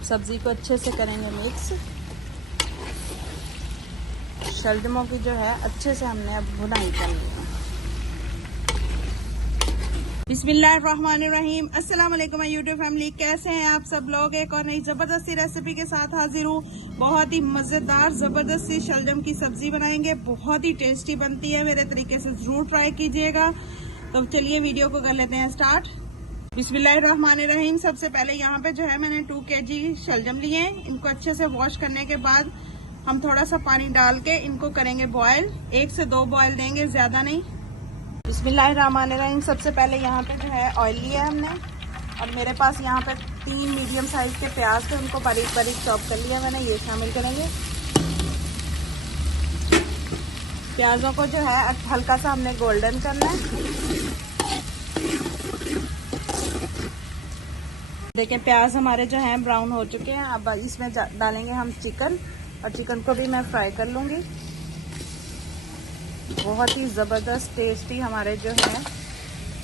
अब सब्ज़ी को अच्छे से करेंगे मिक्स। शलजमों की जो है अच्छे से हमने अब भुनाई करनी है। बिस्मिल्लाहिर्रहमानिर्रहीम। अस्सलाम वालेकुम यूट्यूब फैमिली, कैसे हैं आप सब लोग। एक और नई ज़बरदस्ती रेसिपी के साथ हाजिर हूँ। बहुत ही मज़ेदार ज़बरदस्ती शलजम की सब्ज़ी बनाएंगे, बहुत ही टेस्टी बनती है। मेरे तरीके से ज़रूर ट्राई कीजिएगा। तो चलिए वीडियो को कर लेते हैं स्टार्ट। बिस्मिल्लाहिर्रहमानिर्रहीम। सबसे पहले यहाँ पे जो है मैंने 2 kg शलजम लिए हैं। इनको अच्छे से वॉश करने के बाद हम थोड़ा सा पानी डाल के इनको करेंगे बॉयल। 1 से 2 बॉयल देंगे, ज्यादा नहीं। बिस्मिल्लाहिर्रहमानिर्रहीम। सबसे पहले यहाँ पे जो है ऑयल लिया है हमने, और मेरे पास यहाँ पे 3 मीडियम साइज के प्याज थे, उनको बारीक बारीक चॉप कर लिया मैंने। ये शामिल करेंगे। प्याजों को जो है हल्का सा हमने गोल्डन करना है। देखें प्याज हमारे जो हैं ब्राउन हो चुके हैं। अब इसमें डालेंगे हम चिकन, और चिकन को भी मैं फ्राई कर लूँगी। बहुत ही ज़बरदस्त टेस्टी हमारे जो है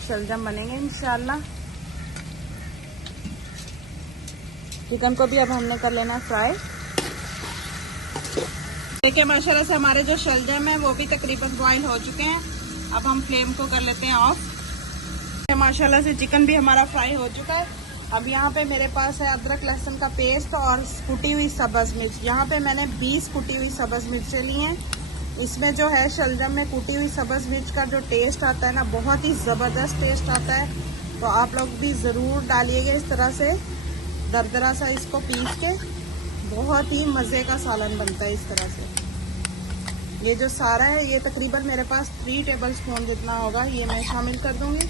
शलजम बनेंगे इंशाल्लाह। चिकन को भी अब हमने कर लेना है फ्राई। देखिए माशाल्लाह से हमारे जो शलजम है वो भी तकरीबन बॉईल हो चुके हैं। अब हम फ्लेम को कर लेते हैं ऑफ। माशाल्लाह से चिकन भी हमारा फ्राई हो चुका है। अब यहाँ पे मेरे पास है अदरक लहसुन का पेस्ट और कुटी हुई सब्ज़ मिर्च। यहाँ पे मैंने 20 कुटी हुई सब्ज़ मिर्चें ली हैं। इसमें जो है शलजम में कुटी हुई सब्ज़ मिर्च का जो टेस्ट आता है ना, बहुत ही ज़बरदस्त टेस्ट आता है। तो आप लोग भी ज़रूर डालिएगा इस तरह से दरदरा सा इसको पीस के। बहुत ही मज़े का सालन बनता है इस तरह से। ये जो सारा है ये तकरीबन मेरे पास 3 टेबल स्पून जितना होगा, ये मैं शामिल कर दूँगी।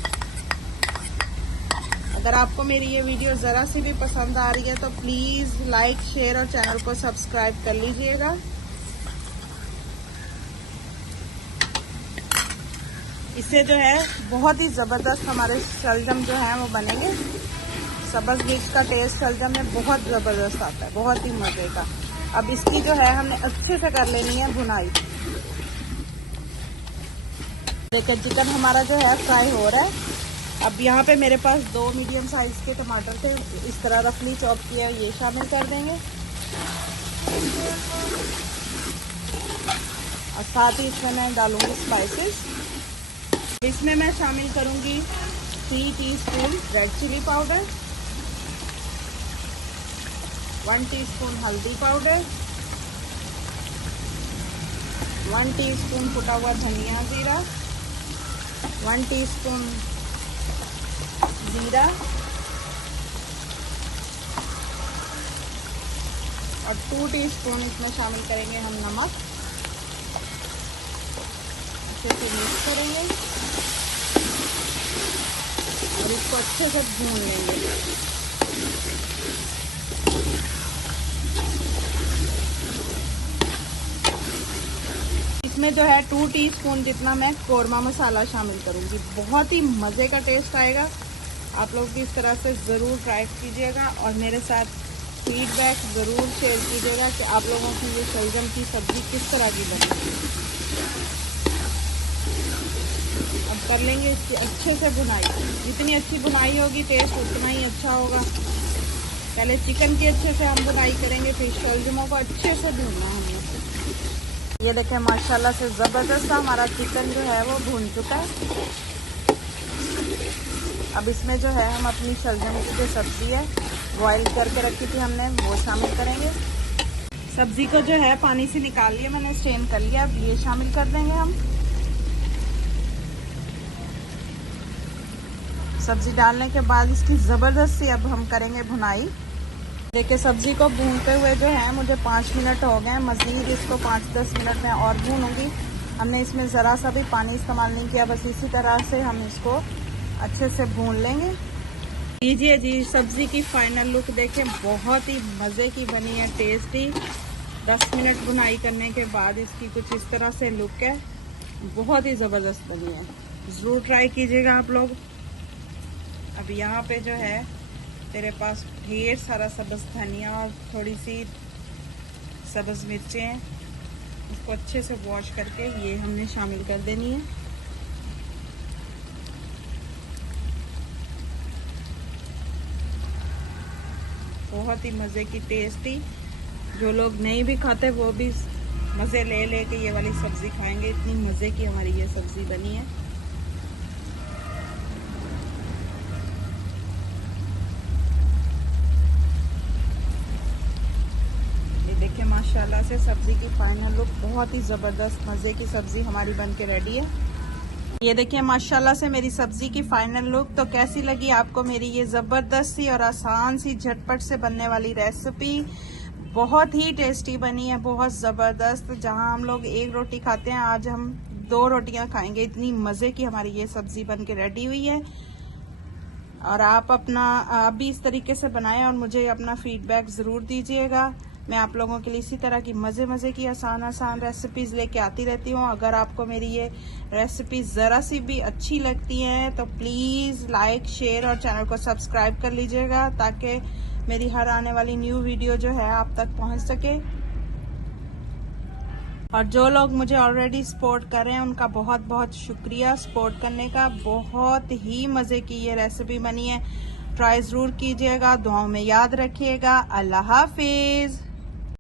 अगर आपको मेरी ये वीडियो ज़रा सी भी पसंद आ रही है तो प्लीज़ लाइक शेयर और चैनल को सब्सक्राइब कर लीजिएगा। इससे जो है बहुत ही ज़बरदस्त हमारे शलजम जो हैं वो बनेंगे। सब्ज़ मिर्च का टेस्ट शलजम में बहुत ज़बरदस्त आता है, बहुत ही मज़े का। अब इसकी जो है हमने अच्छे से कर लेनी है भुनाई। देखिए चिकन हमारा जो है फ्राई हो रहा है। अब यहाँ पे मेरे पास 2 मीडियम साइज के टमाटर थे, इस तरह रफली चॉप किया, ये शामिल कर देंगे। और साथ ही इसमें मैं डालूंगी स्पाइसेस। इसमें मैं शामिल करूंगी 3 teaspoon red chili powder, 1 teaspoon हल्दी पाउडर, 1 टीस्पून कुटा हुआ धनिया जीरा, 1 टीस्पून जीरा और 2 टीस्पून इसमें शामिल करेंगे हम नमक। अच्छे से मिक्स करेंगे और इसको अच्छे से भून लेंगे। इसमें जो है 2 टीस्पून जितना मैं कोरमा मसाला शामिल करूंगी। बहुत ही मज़े का टेस्ट आएगा। आप लोग भी इस तरह से ज़रूर ट्राई कीजिएगा और मेरे साथ फीडबैक ज़रूर शेयर कीजिएगा कि आप लोगों की ये शलजम की सब्ज़ी किस तरह की बनी। अब कर लेंगे इसकी अच्छे से भुनाई। जितनी अच्छी भुनाई होगी टेस्ट उतना ही अच्छा होगा। पहले चिकन की अच्छे से हम भुनाई करेंगे, फिर शलजमों को अच्छे से भूनना है हमने। ये देखें माशाल्लाह से ज़बरदस्त हमारा चिकन जो है वो भून चुका है। अब इसमें जो है हम अपनी शलजम की जो सब्ज़ी है बॉईल करके रखी थी हमने, वो शामिल करेंगे। सब्ज़ी को जो है पानी से निकाल लिया मैंने, स्ट्रेन कर लिया। अब ये शामिल कर देंगे हम। सब्ज़ी डालने के बाद इसकी ज़बरदस्त सी अब हम करेंगे भुनाई। देखिए सब्ज़ी को भूनते हुए जो है मुझे 5 मिनट हो गए। मज़ीद इसको 5-10 मिनट में और भूनूंगी। हमने इसमें ज़रा सा भी पानी इस्तेमाल नहीं किया, बस इसी तरह से हम इसको अच्छे से भून लेंगे। लीजिए जी सब्ज़ी की फाइनल लुक देखें, बहुत ही मज़े की बनी है, टेस्टी। 10 मिनट भुनाई करने के बाद इसकी कुछ इस तरह से लुक है। बहुत ही ज़बरदस्त बनी है, ज़रूर ट्राई कीजिएगा आप लोग। अब यहाँ पे जो है मेरे पास ढेर सारा सब्ज़ धनिया और थोड़ी सी सब्ज़ मिर्चें हैं। इसको अच्छे से वॉश करके ये हमने शामिल कर देनी है। बहुत ही मज़े की टेस्टी। जो लोग नहीं भी खाते वो भी मज़े ले ले के ये वाली सब्ज़ी खाएंगे। इतनी मज़े की हमारी ये सब्ज़ी बनी है। ये देखिए माशाल्लाह से सब्ज़ी की फाइनल लुक, बहुत ही ज़बरदस्त मज़े की सब्ज़ी हमारी बन के रेडी है। ये देखिए माशाल्लाह से मेरी सब्ज़ी की फाइनल लुक। तो कैसी लगी आपको मेरी ये ज़बरदस्त सी और आसान सी झटपट से बनने वाली रेसिपी? बहुत ही टेस्टी बनी है, बहुत ज़बरदस्त। जहां हम लोग एक रोटी खाते हैं, आज हम 2 रोटियां खाएंगे। इतनी मज़े की हमारी ये सब्ज़ी बन के रेडी हुई है। और आप भी इस तरीके से बनाएं और मुझे अपना फीडबैक ज़रूर दीजिएगा। मैं आप लोगों के लिए इसी तरह की मज़े की आसान रेसिपीज़ लेके आती रहती हूँ। अगर आपको मेरी ये रेसिपी ज़रा सी भी अच्छी लगती हैं तो प्लीज़ लाइक, शेयर और चैनल को सब्सक्राइब कर लीजिएगा, ताकि मेरी हर आने वाली न्यू वीडियो जो है आप तक पहुँच सके। और जो लोग मुझे ऑलरेडी सपोर्ट कर रहे हैं उनका बहुत बहुत शुक्रिया सपोर्ट करने का। बहुत ही मज़े की ये रेसिपी बनी है, ट्राई ज़रूर कीजिएगा। दुआओं में याद रखिएगा। अल्लाह हाफिज़।